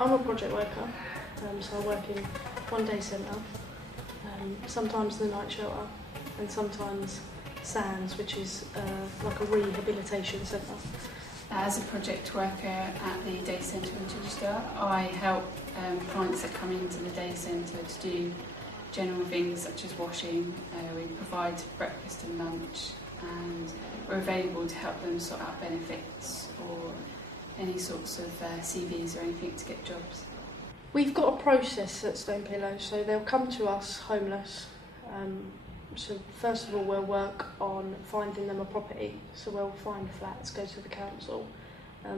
I'm a project worker, so I work in one day centre, sometimes the night shelter, and sometimes SANS, which is like a rehabilitation centre. As a project worker at the day centre in Chichester, I help clients that come into the day centre to do general things such as washing. We provide breakfast and lunch, and we're available to help them sort out benefits or any sorts of CVs or anything to get jobs. We've got a process at Stone Pillow, so they'll come to us homeless. So first of all we'll work on finding them a property, so we'll find flats, go to the council.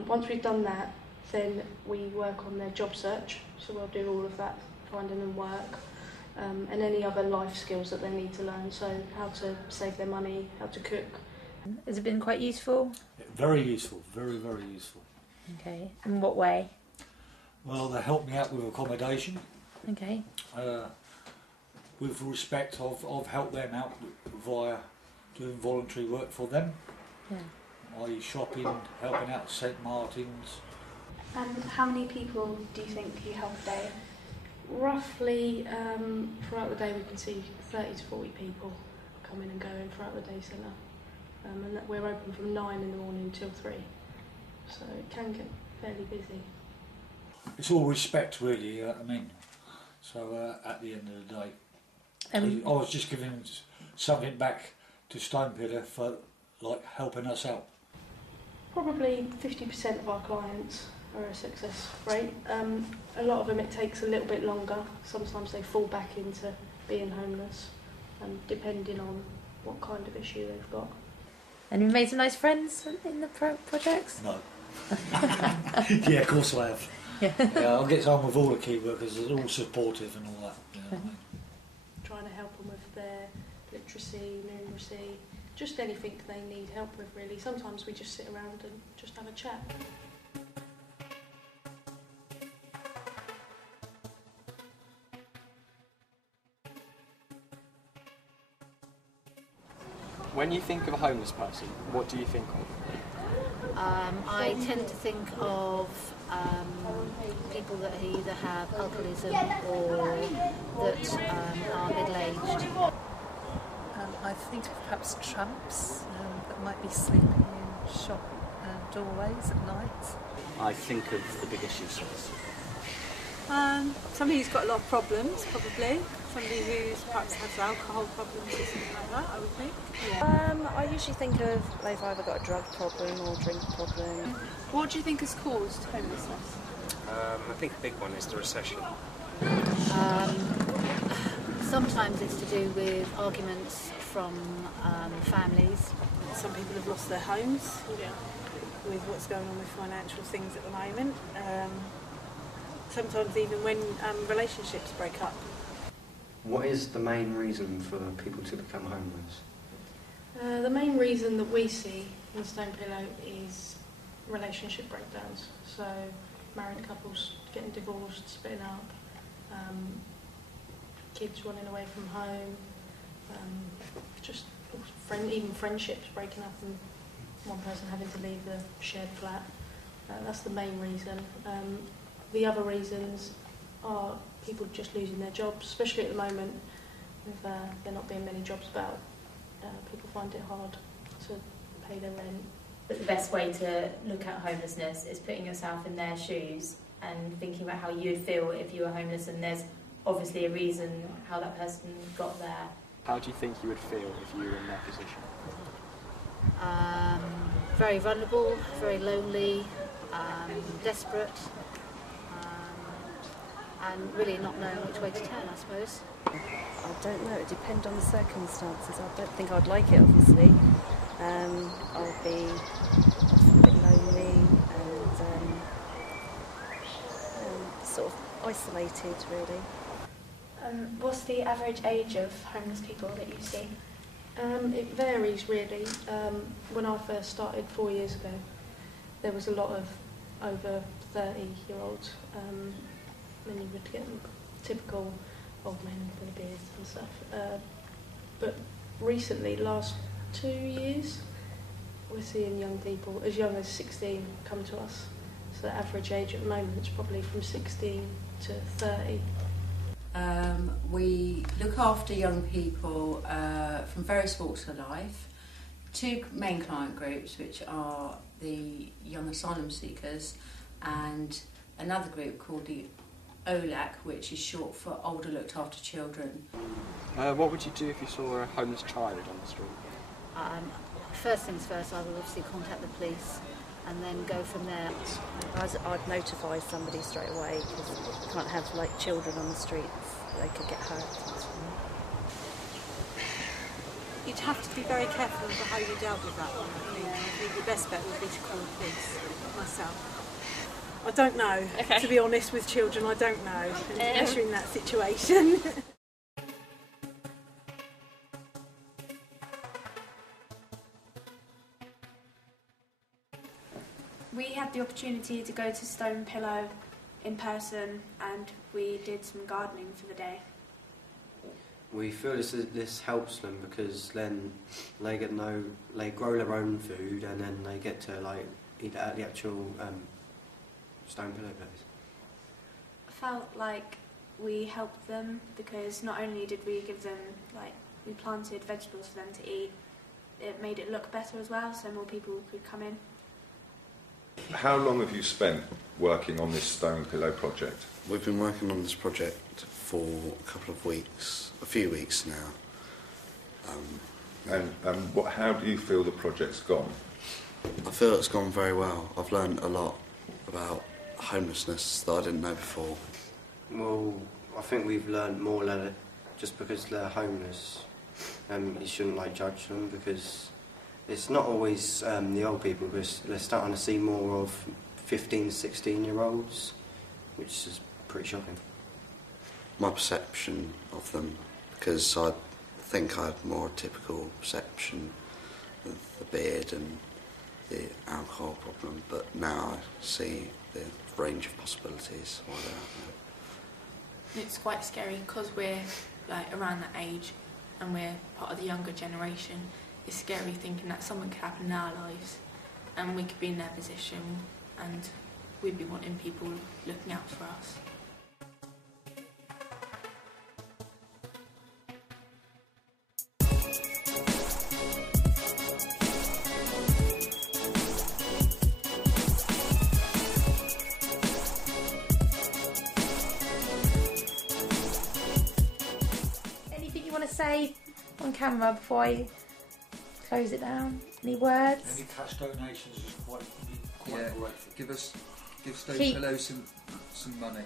Once we've done that, then we work on their job search, so we'll do all of that, finding them work, and any other life skills that they need to learn, so how to save their money, how to cook. Has it been quite useful? Very useful, very, very useful. Okay, in what way? Well, they helped me out with accommodation. Okay. With respect of help them out via doing voluntary work for them. Yeah. i.e. shopping, helping out St Martin's. And how many people do you think you help a day? Roughly, throughout the day we can see 30 to 40 people coming and going throughout the day centre. And that we're open from 9 in the morning till 3. So it can get fairly busy. It's all respect really, I mean. So at the end of the day, I was just giving something back to Stone Pillow for like helping us out. Probably 50% of our clients are a success rate. A lot of them it takes a little bit longer. Sometimes they fall back into being homeless, depending on what kind of issue they've got. And you've made some nice friends in the projects? No. Yeah, of course I have. Yeah, I'll get on with all the key workers, they're all supportive and all that. You know what I mean? Trying to help them with their literacy, numeracy, just anything they need help with really. Sometimes we just sit around and just have a chat. When you think of a homeless person, what do you think of? I tend to think of people that either have alcoholism or that are middle-aged. I think of perhaps tramps that might be sleeping in shop doorways at night. I think of the biggest useless. Somebody who's got a lot of problems, probably. Somebody who perhaps has alcohol problems or something like that, I would think. Yeah. I usually think of they've either got a drug problem or drink problem. What do you think has caused homelessness? I think a big one is the recession. Sometimes it's to do with arguments from families. Some people have lost their homes with what's going on with financial things at the moment. Sometimes even when relationships break up. What is the main reason for people to become homeless? The main reason that we see in Stone Pillow is relationship breakdowns. So married couples getting divorced, splitting up, kids running away from home, just even friendships breaking up and one person having to leave the shared flat. That's the main reason. The other reasons are people just losing their jobs, especially at the moment with there not being many jobs about. People find it hard to pay their rent. But the best way to look at homelessness is putting yourself in their shoes and thinking about how you'd feel if you were homeless, and there's obviously a reason how that person got there. How do you think you would feel if you were in their position? Very vulnerable, very lonely, desperate, and really not knowing which way to turn, I suppose. I don't know, it depends on the circumstances. I don't think I'd like it, obviously. I'll be a bit lonely and sort of isolated, really. What's the average age of homeless people that you see? It varies really. When I first started 4 years ago, there was a lot of over 30-year-olds. Then you would get typical old men with a beard and stuff. But recently, last 2 years, we're seeing young people as young as 16 come to us. So the average age at the moment is probably from 16 to 30. We look after young people from various walks of life. Two main client groups, which are the young asylum seekers, and another group called the OLAC, which is short for Older Looked After Children. What would you do if you saw a homeless child on the street? First things first, I will obviously contact the police and then go from there. I'd notify somebody straight away, because you can't have like children on the streets, they could get hurt. You'd have to be very careful of how you dealt with that one, I think. I think the best bet would be to call the police myself. I don't know, to be honest, with children, I don't know, unless you're in that situation. We had the opportunity to go to Stone Pillow in person, and we did some gardening for the day. We feel this helps them because then they grow their own food, and then they get to like eat at the actual Stone Pillow place. I felt like we helped them because not only did we give them, we planted vegetables for them to eat, it made it look better as well, so more people could come in. How long have you spent working on this Stone Pillow project? We've been working on this project for a couple of weeks, a few weeks now. How do you feel the project's gone? I feel it's gone very well. I've learned a lot about homelessness that I didn't know before. Well, I think we've learned more that just because they're homeless, you shouldn't judge them, because it's not always the old people, but they're starting to see more of 15, 16-year-olds, which is pretty shocking. My perception of them, because I think I had more typical perception of the beard and the alcohol problem, but now I see the range of possibilities why they're out there. It's quite scary because we're around that age and we're part of the younger generation. It's scary thinking that something could happen in our lives and we could be in their position and we'd be wanting people looking out for us. Anything you want to say on camera before I close it down? Any words? Any cash donations is quite great. Give Stone Pillow some money.